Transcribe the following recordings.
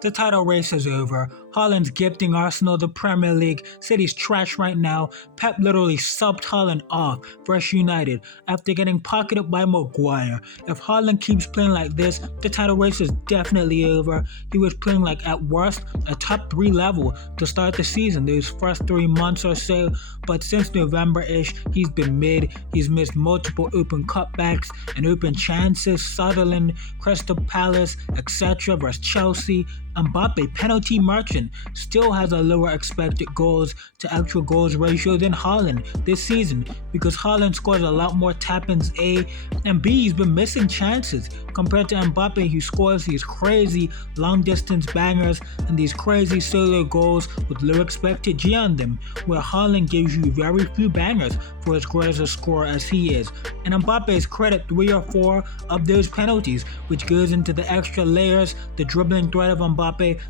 The title race is over. Haaland's gifting Arsenal the Premier League. City's trash right now. Pep literally subbed Haaland off versus United after getting pocketed by Maguire. If Haaland keeps playing like this, the title race is definitely over. He was playing like at worst a top 3 level to start the season, those first 3 months or so, but since November-ish, he's been mid. He's missed multiple open cutbacks and open chances. Sunderland, Crystal Palace, etc. versus Chelsea. Mbappe, penalty merchant, still has a lower expected goals to actual goals ratio than Haaland this season because Haaland scores a lot more tap-ins A, and B, he's been missing chances compared to Mbappe, who scores these crazy long distance bangers and these crazy solo goals with low expected G on them, where Haaland gives you very few bangers for as great as a scorer as he is. And Mbappe's credit 3 or 4 of those penalties, which goes into the extra layers, the dribbling threat of Mbappe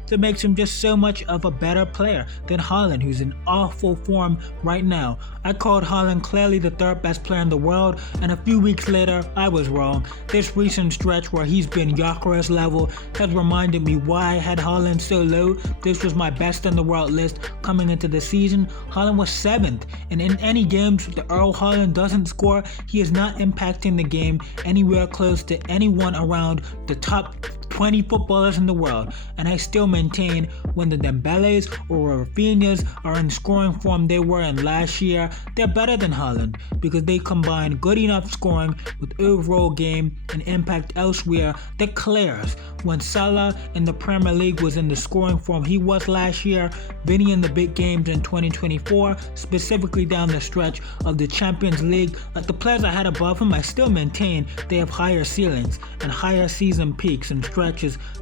that makes him just so much of a better player than Haaland, who's in awful form right now. I called Haaland clearly the 3rd best player in the world, and a few weeks later, I was wrong. This recent stretch where he's been Gyökeres level has reminded me why I had Haaland so low. This was my best in the world list coming into the season. Haaland was 7th, and in any games the Erling Haaland doesn't score, he is not impacting the game anywhere close to anyone around the top 20 footballers in the world, and I still maintain when the Dembélés or Rafinhas are in scoring form they were in last year, they're better than Haaland because they combine good enough scoring with overall game and impact elsewhere that clears. When Salah in the Premier League was in the scoring form he was last year, Vinny in the big games in 2024, specifically down the stretch of the Champions League, like the players I had above him, I still maintain they have higher ceilings and higher season peaks and stretches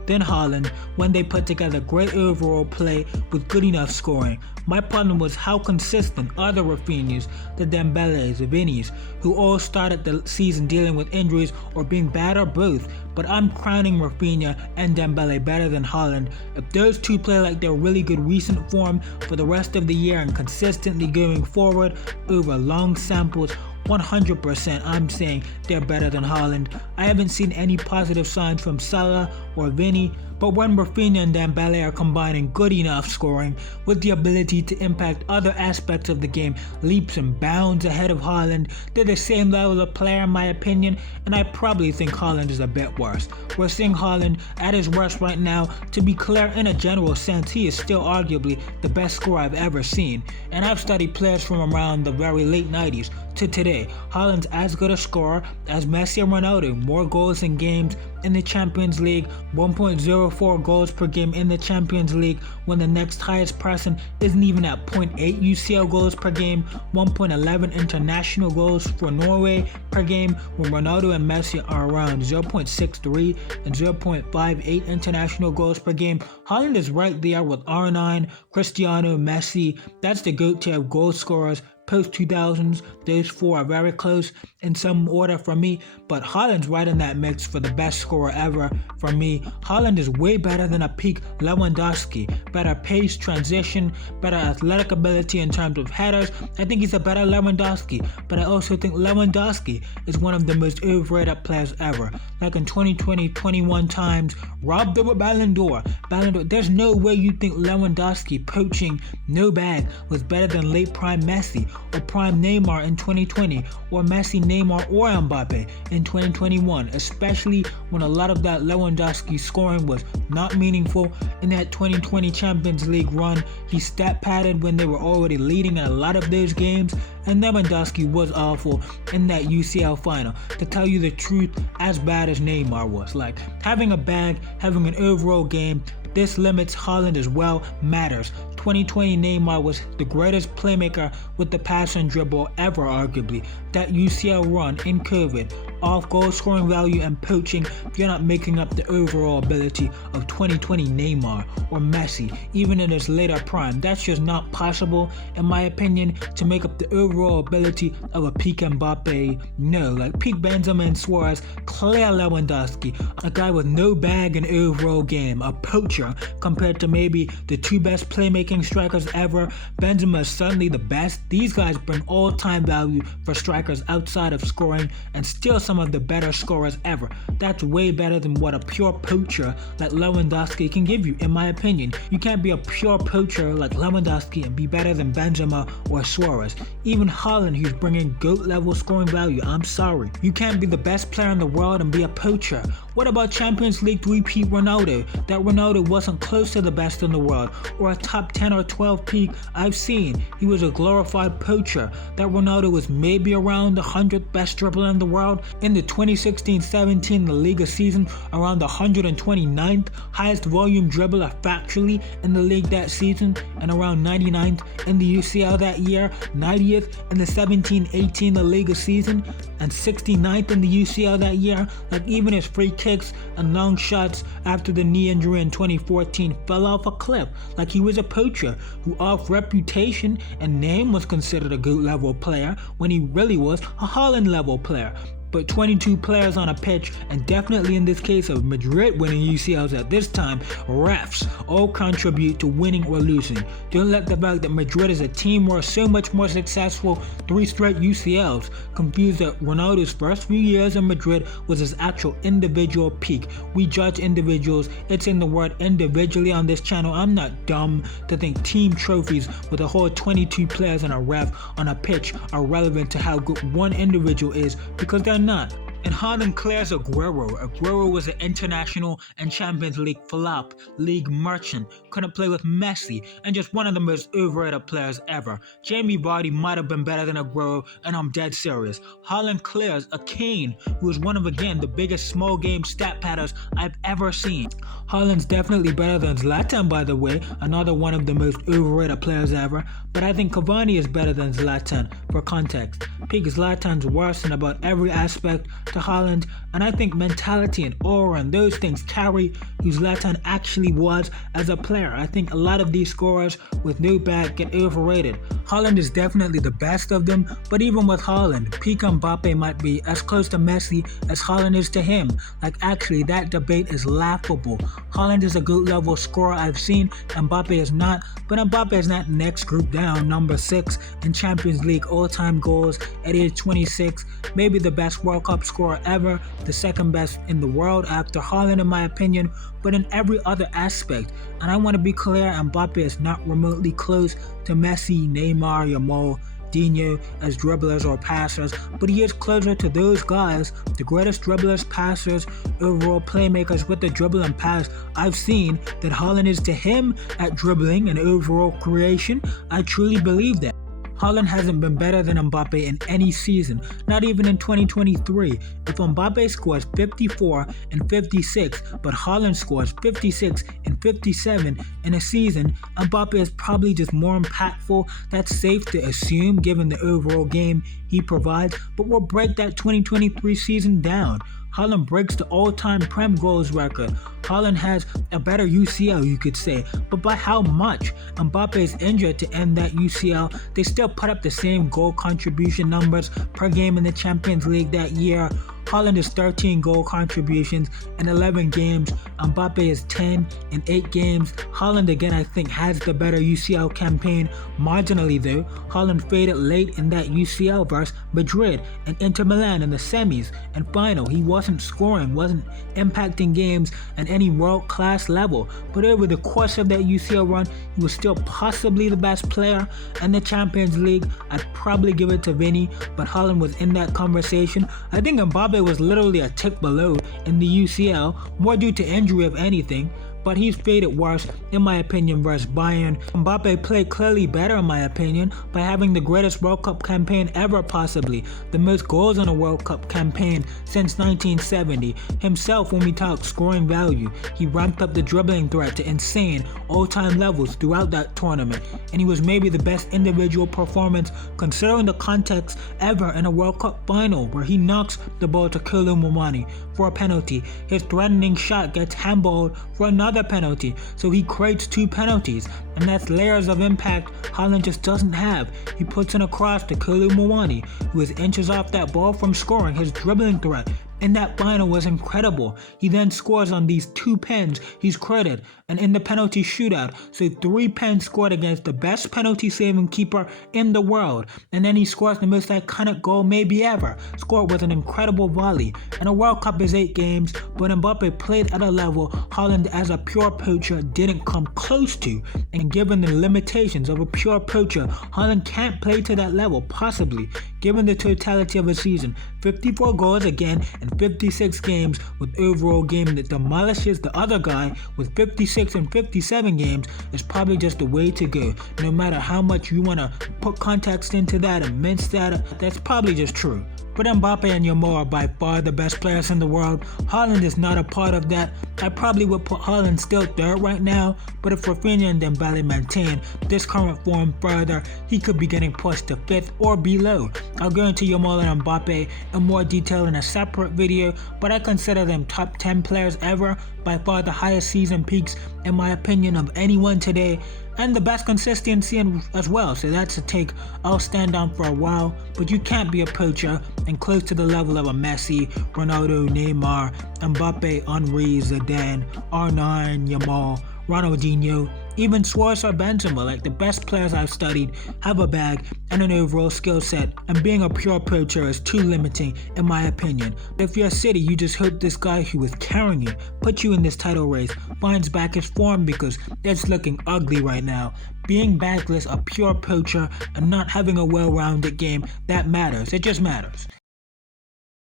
than Haaland when they put together great overall play with good enough scoring. My problem was how consistent are the Rafinhas, the Dembélés, the Vinnies, who all started the season dealing with injuries or being bad or both, but I'm crowning Rafinha and Dembélé better than Haaland. If those two play like they're really good recent form for the rest of the year and consistently going forward over long samples, 100% I'm saying they're better than Haaland. I haven't seen any positive signs from Salah or Vinny, but when Rafinha and Dembélé are combining good enough scoring with the ability to impact other aspects of the game leaps and bounds ahead of Haaland, they're the same level of player in my opinion, and I probably think Haaland is a bit worse. We're seeing Haaland at his worst right now. To be clear, in a general sense, he is still arguably the best scorer I've ever seen, and I've studied players from around the very late 90s to today. Haaland's as good a scorer as Messi and Ronaldo, more goals in games in the Champions League, 1.04 goals per game in the Champions League when the next highest person isn't even at 0.8 UCL goals per game, 1.11 international goals for Norway per game when Ronaldo and Messi are around 0.63 and 0.58 international goals per game. Haaland is right there with R9, Cristiano, Messi. That's the GOAT tier of goal scorers post-2000s. Those 4 are very close in some order for me, but Haaland's right in that mix for the best scorer ever for me. Haaland is way better than a peak Lewandowski. Better pace, transition, better athletic ability in terms of headers. I think he's a better Lewandowski, but I also think Lewandowski is one of the most overrated players ever. Like in 2020, 21 times, robbed of a Ballon d'Or. There's no way you think Lewandowski poaching no bag was better than late prime Messi or prime Neymar in 2020 or Messi, Neymar or Mbappe in 2021, especially when a lot of that Lewandowski scoring was not meaningful. In that 2020 Champions League run, he stat padded when they were already leading in a lot of those games, and Lewandowski was awful in that UCL final. To tell you the truth, as bad as Neymar was. Like, having a bag, having an overall game, this limits Haaland as well matters. 2020 Neymar was the greatest playmaker with the pass and dribble ever arguably. That UCL run in COVID, off goal scoring value and poaching, you're not making up the overall ability of 2020 Neymar or Messi, even in his later prime. That's just not possible, in my opinion, to make up the overall ability of a peak Mbappe. No, like peak Benzema and Suarez, clear Lewandowski, a guy with no bag in overall game, a poacher compared to maybe the 2 best playmaking dribbling strikers ever, Benzema is certainly the best. These guys bring all-time value for strikers outside of scoring and still some of the better scorers ever. That's way better than what a pure poacher like Lewandowski can give you, in my opinion. You can't be a pure poacher like Lewandowski and be better than Benzema or Suarez. Even Haaland, who's bringing GOAT-level scoring value, I'm sorry. You can't be the best player in the world and be a poacher. What about Champions League repeat Ronaldo? That Ronaldo wasn't close to the best in the world, or a top 10 or 12 peak I've seen. He was a glorified poacher. That Ronaldo was maybe around the 100th best dribbler in the world. In the 2016-17 La Liga season, around the 129th highest volume dribbler factually in the league that season, and around 99th in the UCL that year, 90th in the 17-18 La Liga season, and 69th in the UCL that year. Like, even his free kicks and long shots after the knee injury in 2014 fell off a cliff. Like, he was a poacher who off reputation and name was considered a GOAT level player when he really was a Haaland level player. But 22 players on a pitch, and definitely in this case of Madrid winning UCLs at this time, refs all contribute to winning or losing. Don't let the fact that Madrid is a team who are so much more successful 3 straight UCLs confuse that Ronaldo's first few years in Madrid was his actual individual peak. We judge individuals, it's in the word individually on this channel. I'm not dumb to think team trophies with a whole 22 players and a ref on a pitch are relevant to how good one individual is, because they're not. And Haaland clears Aguero. Aguero was an international and Champions League flop, league merchant, couldn't play with Messi, and just one of the most overrated players ever. Jamie Vardy might have been better than Aguero, and I'm dead serious. Haaland clears a Kane, who is one of, again, the biggest small game stat padders I've ever seen. Haaland's definitely better than Zlatan, by the way, another one of the most overrated players ever, but I think Cavani is better than Zlatan, for context. Peak Zlatan's worse in about every aspect to Haaland, and I think mentality and aura and those things carry who Zlatan actually was as a player. I think a lot of these scorers with no bat get overrated. Haaland is definitely the best of them, but even with Haaland, peak Mbappe might be as close to Messi as Haaland is to him. Like, actually, that debate is laughable. Haaland is a GOAT level scorer I've seen, Mbappe is not, but Mbappe is not next group down, number 6 in Champions League all-time goals at age 26, maybe the best World Cup scorer ever, the second best in the world after Haaland in my opinion, but in every other aspect. And I want to be clear, Mbappe is not remotely close to Messi, Neymar, Yamal, Dino as dribblers or passers, but he is closer to those guys, the greatest dribblers, passers, overall playmakers with the dribble and pass I've seen, that Haaland is to him at dribbling and overall creation. I truly believe that. Haaland hasn't been better than Mbappe in any season, not even in 2023. If Mbappe scores 54 and 56, but Haaland scores 56 and 57 in a season, Mbappe is probably just more impactful. That's safe to assume given the overall game he provides, but we'll break that 2023 season down. Haaland breaks the all-time Prem goals record. Haaland has a better UCL, you could say, but by how much? Mbappe is injured to end that UCL. They still put up the same goal contribution numbers per game in the Champions League that year. Haaland is 13 goal contributions in 11 games. Mbappe is 10 in 8 games. Haaland again I think has the better UCL campaign marginally though. Haaland faded late in that UCL versus Madrid and Inter Milan in the semis and final. He wasn't scoring, wasn't impacting games at any world-class level, but over the course of that UCL run, he was still possibly the best player in the Champions League. I'd probably give it to Vinny, but Haaland was in that conversation. I think Mbappe was literally a tick below in the UCL, more due to injury if anything, but he's faded worse in my opinion versus Bayern. Mbappe played clearly better in my opinion by having the greatest World Cup campaign ever, possibly the most goals in a World Cup campaign since 1970. Himself, when we talk scoring value, he ramped up the dribbling threat to insane all-time levels throughout that tournament, and he was maybe the best individual performance considering the context ever in a World Cup final where he knocks the ball to Kylian Mbappe for a penalty. His threatening shot gets handballed for another penalty, so he creates 2 penalties, and that's layers of impact Haaland just doesn't have. He puts in a cross to Kylian Mbappe, who is inches off that ball from scoring. His dribbling threat in that final was incredible. He then scores on these 2 pens he's created, and in the penalty shootout, so 3 pens scored against the best penalty saving keeper in the world, and then he scores the most iconic goal maybe ever, scored with an incredible volley. And a World Cup is 8 games, but Mbappe played at a level Haaland as a pure poacher didn't come close to, and given the limitations of a pure poacher, Haaland can't play to that level, possibly, given the totality of a season. 54 goals again in 56 games with overall game that demolishes the other guy with 56 and 57 games is probably just the way to go. No matter how much you want to put context into that and mince that, that's probably just true. But Mbappe and Yamal are by far the best players in the world. Haaland is not a part of that. I probably would put Haaland still third right now, but if Rafinha and Dembele maintain this current form further, he could be getting pushed to 5th or below. I'll go into Yamal and Mbappe in more detail in a separate video, but I consider them top 10 players ever, by far the highest season peaks in my opinion of anyone today, and the best consistency as well, so that's a take I'll stand on for a while. But you can't be a poacher and close to the level of a Messi, Ronaldo, Neymar, Mbappe, Henry, Zidane, R9, Yamal, Ronaldinho, even Suarez or Benzema. Like, the best players I've studied have a bag and an overall skill set, and being a pure poacher is too limiting in my opinion. If you're a City, you just hope this guy who was carrying you, put you in this title race, finds back his form, because it's looking ugly right now. Being backless, a pure poacher, and not having a well-rounded game, that matters. It just matters.